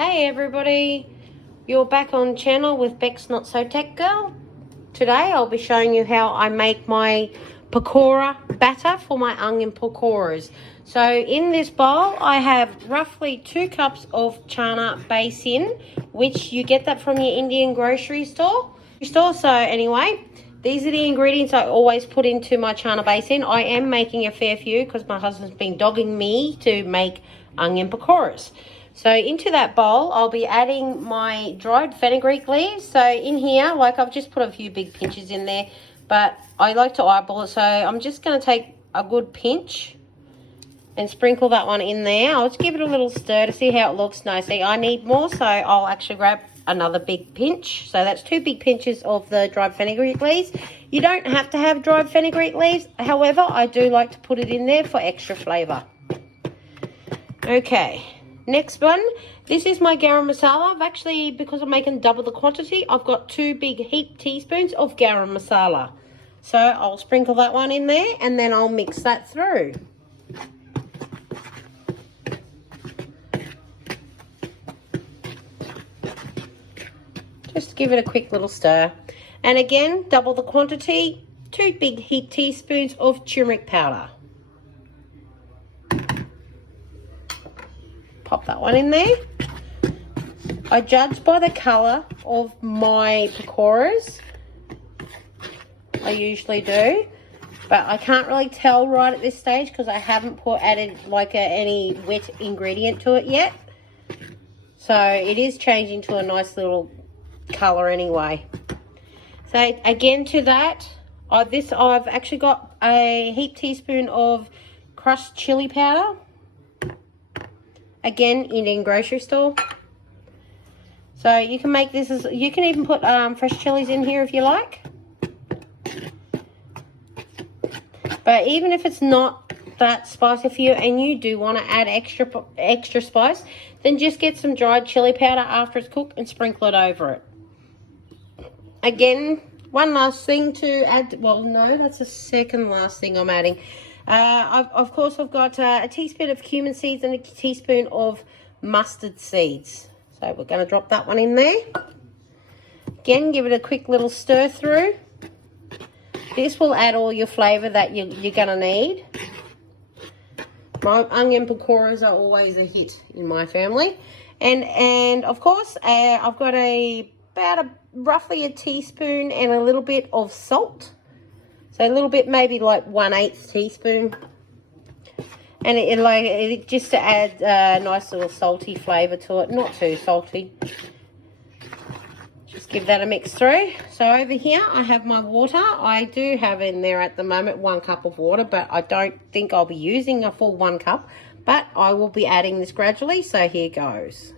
Hey everybody, you're back on channel with Bex Not So Tech Girl. Today I'll be showing you how I make my pakora batter for my onion pakoras. So in this bowl I have roughly 2 cups of chana basin, which you get that from your Indian grocery store. So anyway, these are the ingredients I always put into my chana basin. I am making a fair few because my husband's been dogging me to make onion pakoras. So into that bowl, I'll be adding my dried fenugreek leaves. So in here, like I've just put a few big pinches in there, but I like to eyeball it. So I'm just going to take a good pinch and sprinkle that one in there. I'll just give it a little stir to see how it looks. No, see, I need more, so I'll actually grab another big pinch. So that's 2 big pinches of the dried fenugreek leaves. You don't have to have dried fenugreek leaves. However, I do like to put it in there for extra flavour. Okay. Next one, this is my garam masala. I've actually, because I'm making double the quantity, I've got 2 big heaped teaspoons of garam masala. So I'll sprinkle that one in there and then I'll mix that through. Just give it a quick little stir. And again, double the quantity, 2 big heaped teaspoons of turmeric powder. Pop that one in there. I judge by the colour of my pakoras. I usually do. But I can't really tell right at this stage because I haven't added like any wet ingredient to it yet. So it is changing to a nice little colour anyway. So again to that, I've actually got a heaped teaspoon of crushed chili powder. Again, Indian grocery store. So you can make this as, you can even put fresh chilies in here if you like. But even if it's not that spicy for you and you do want to add extra spice, then just get some dried chili powder after it's cooked and sprinkle it over it. Again, one last thing to add. Well, no, that's the second last thing I'm adding. Of course, I've got a teaspoon of cumin seeds and a teaspoon of mustard seeds. So we're going to drop that one in there. Again, give it a quick little stir through. This will add all your flavour that you're going to need. My onion pakoras are always a hit in my family. And of course, I've got roughly a teaspoon and a little bit of salt. So a little bit, maybe like 1/8 teaspoon. And it just to add a nice little salty flavour to it. Not too salty. Just give that a mix through. So over here I have my water. I do have in there at the moment 1 cup of water, but I don't think I'll be using a full 1 cup. But I will be adding this gradually, so here goes.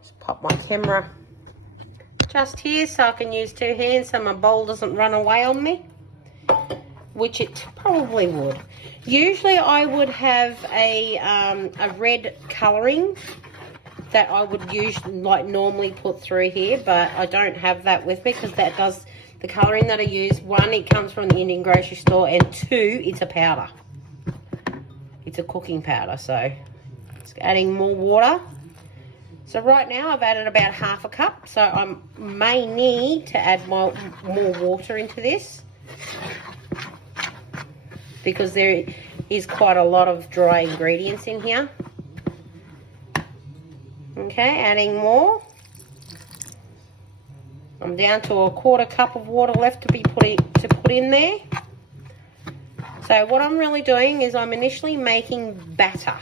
Just pop my camera just here so I can use 2 hands so my bowl doesn't run away on me, which it probably would. Usually I would have a red colouring that I would normally put through here, but I don't have that with me because the colouring that I use, 1, it comes from the Indian grocery store, and 2, it's a powder. It's a cooking powder, so just adding more water. So right now I've added about 1/2 cup, so I may need to add more water into this because there is quite a lot of dry ingredients in here. Okay, adding more. I'm down to a 1/4 cup of water left to put in there. So what I'm really doing is I'm initially making batter.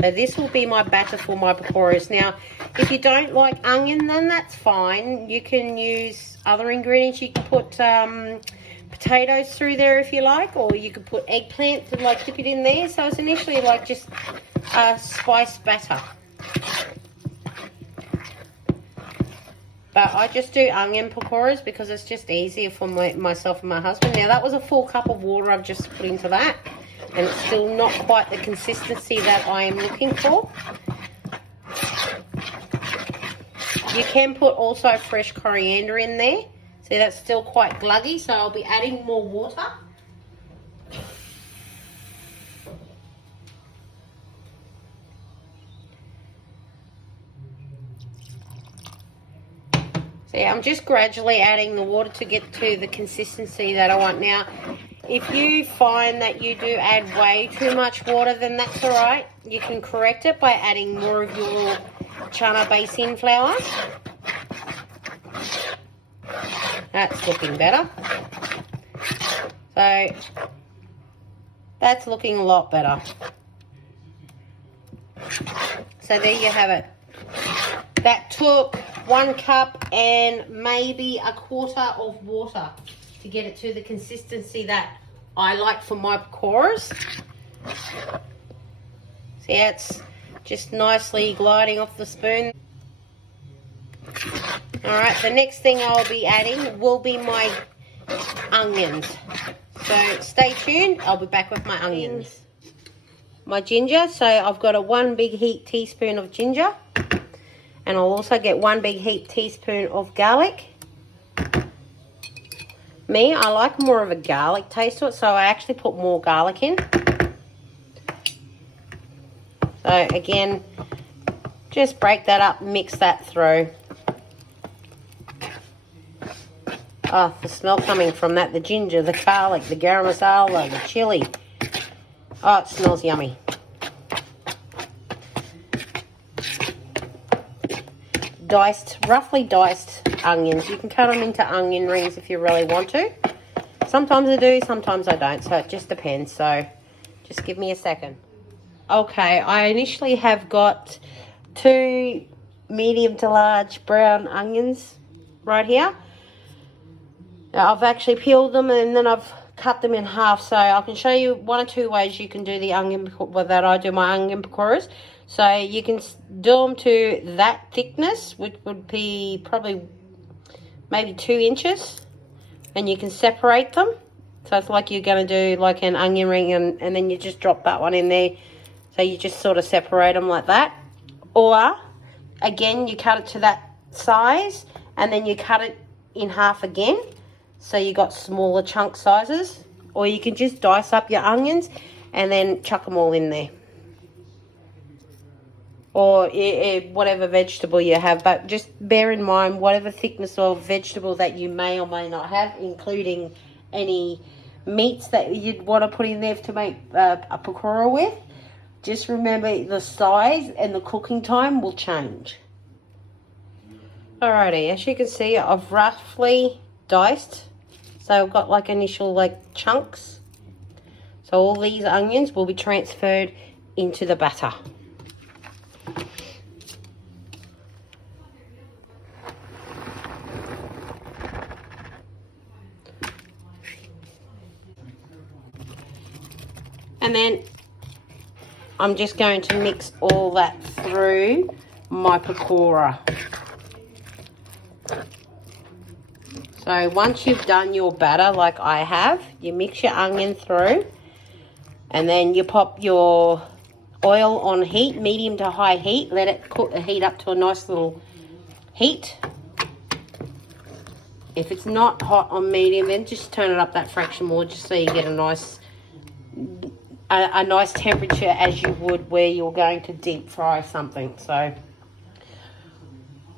So this will be my batter for my pakoras. Now, if you don't like onion, then that's fine. You can use other ingredients. You can put potatoes through there if you like, or you could put eggplant to dip it in there. So it's initially just a spice batter. But I just do onion pakoras because it's just easier for myself and my husband. Now, that was a full cup of water I've just put into that. And it's still not quite the consistency that I am looking for. You can put also fresh coriander in there. See, that's still quite gluggy, so I'll be adding more water. See, I'm just gradually adding the water to get to the consistency that I want. Now, if you find that you do add way too much water, then that's all right. You can correct it by adding more of your chana basin flour. That's looking better. So, that's looking a lot better. So there you have it. That took 1 cup and maybe a quarter of water to get it to the consistency that I like for my pakoras. See how it's just nicely gliding off the spoon. Alright, the next thing I'll be adding will be my onions. So stay tuned, I'll be back with my onions. My ginger, so I've got a 1 big heaped teaspoon of ginger. And I'll also get 1 big heaped teaspoon of garlic. Me, I like more of a garlic taste to it, so I actually put more garlic in. So again, just break that up, mix that through. Oh, the smell coming from that, the ginger, the garlic, the garam masala, the chili. Oh, it smells yummy. Roughly diced onions. You can cut them into onion rings if you really want to. Sometimes I do, sometimes I don't, so it just depends. So just give me a second. Okay, I initially have got 2 medium to large brown onions right here. Now, I've actually peeled them and then I've cut them in half, so I can show you 1 or 2 ways you can do the onion that I do my onion pakoras. So you can do them to that thickness, which would be probably maybe 2 inches, and you can separate them. So it's like you're going to do like an onion ring, and then you just drop that one in there. So you just sort of separate them like that. Or, again, you cut it to that size, and then you cut it in half again. So you got smaller chunk sizes. Or you can just dice up your onions and then chuck them all in there. Or whatever vegetable you have, but just bear in mind whatever thickness of vegetable that you may or may not have, including any meats that you'd want to put in there to make a pakora with. Just remember the size and the cooking time will change. Alrighty, as you can see, I've roughly diced, so I've got like initial like chunks. So all these onions will be transferred into the batter. And then I'm just going to mix all that through my pakora. So once you've done your batter like I have, you mix your onion through, and then you pop your oil on heat, medium to high heat. Let it cook, heat up to a nice little heat. If it's not hot on medium, then just turn it up that fraction more, just so you get a nice temperature as you would where you're going to deep fry something. So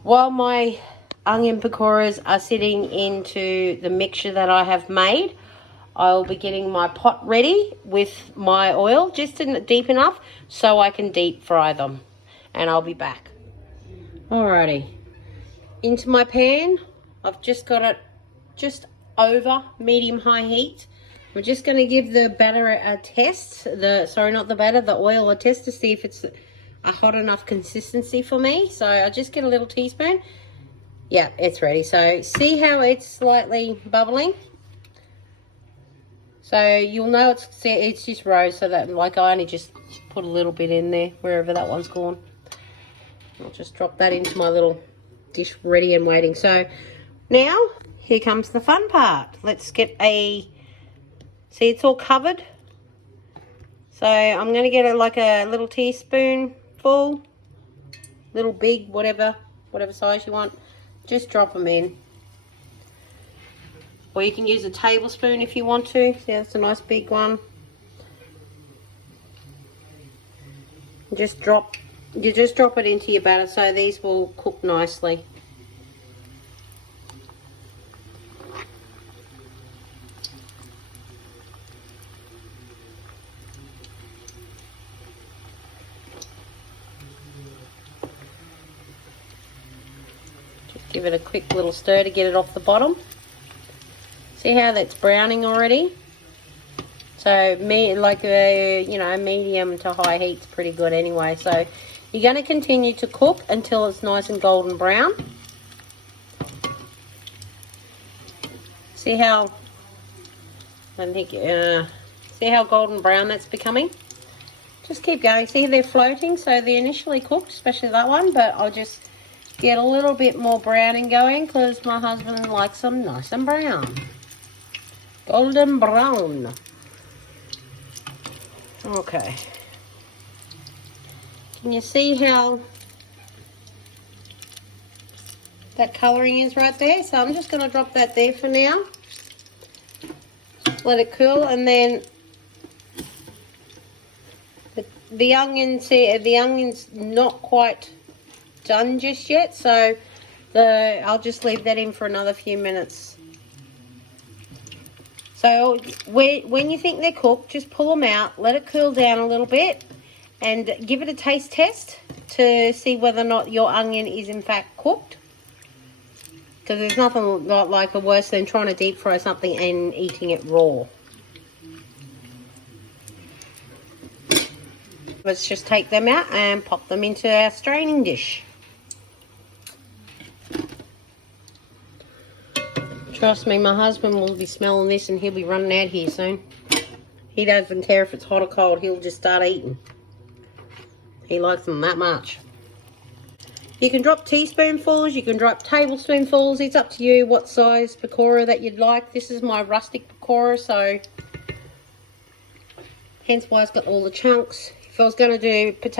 while my onion pakoras are sitting into the mixture that I have made, I'll be getting my pot ready with my oil just deep enough so I can deep fry them, and I'll be back. Alrighty, into my pan, I've just got it just over medium-high heat. We're just going to give the batter a test, the oil a test to see if it's a hot enough consistency for me. So I just get a little teaspoon. Yeah, it's ready. So see how it's slightly bubbling? So you'll know it's just rose, so that like I only just put a little bit in there, wherever that one's gone. I'll just drop that into my little dish ready and waiting. So now, here comes the fun part. Let's get see, it's all covered. So I'm going to get like a little teaspoon full, little big, whatever size you want. Just drop them in. Or you can use a tablespoon if you want to. See, that's a nice big one. You just drop it into your batter so these will cook nicely. Give it a quick little stir to get it off the bottom. See how that's browning already? So medium to high heat's pretty good anyway. So you're going to continue to cook until it's nice and golden brown. See how see how golden brown that's becoming? Just keep going. See, they're floating, so they're initially cooked, especially that one, but I'll just get a little bit more browning going because my husband likes them nice and brown. Golden brown. Okay. Can you see how that colouring is right there? So I'm just going to drop that there for now. Let it cool, and then the onion's not quite done just yet, so I'll just leave that in for another few minutes. So when you think they're cooked, just pull them out, let it cool down a little bit, and give it a taste test to see whether or not your onion is in fact cooked. Because there's nothing like worse than trying to deep fry something and eating it raw. Let's just take them out and pop them into our straining dish. Trust me, my husband will be smelling this and he'll be running out here soon. He doesn't care if it's hot or cold, he'll just start eating. He likes them that much. You can drop teaspoonfuls, you can drop tablespoonfuls, it's up to you what size pakora that you'd like. This is my rustic pakora, so hence why it's got all the chunks. If I was going to do if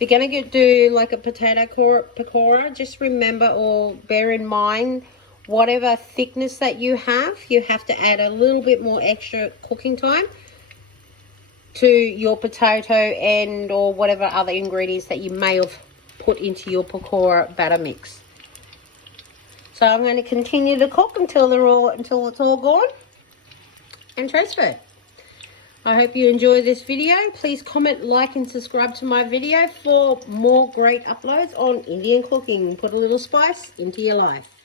you're going to do like a potato pakora, just remember or bear in mind, whatever thickness that you have to add a little bit more extra cooking time to your potato and or whatever other ingredients that you may have put into your pakora batter mix. So I'm going to continue to cook until it's all gone and transfer it. I hope you enjoy this video. Please comment, like and subscribe to my video for more great uploads on Indian cooking. Put a little spice into your life.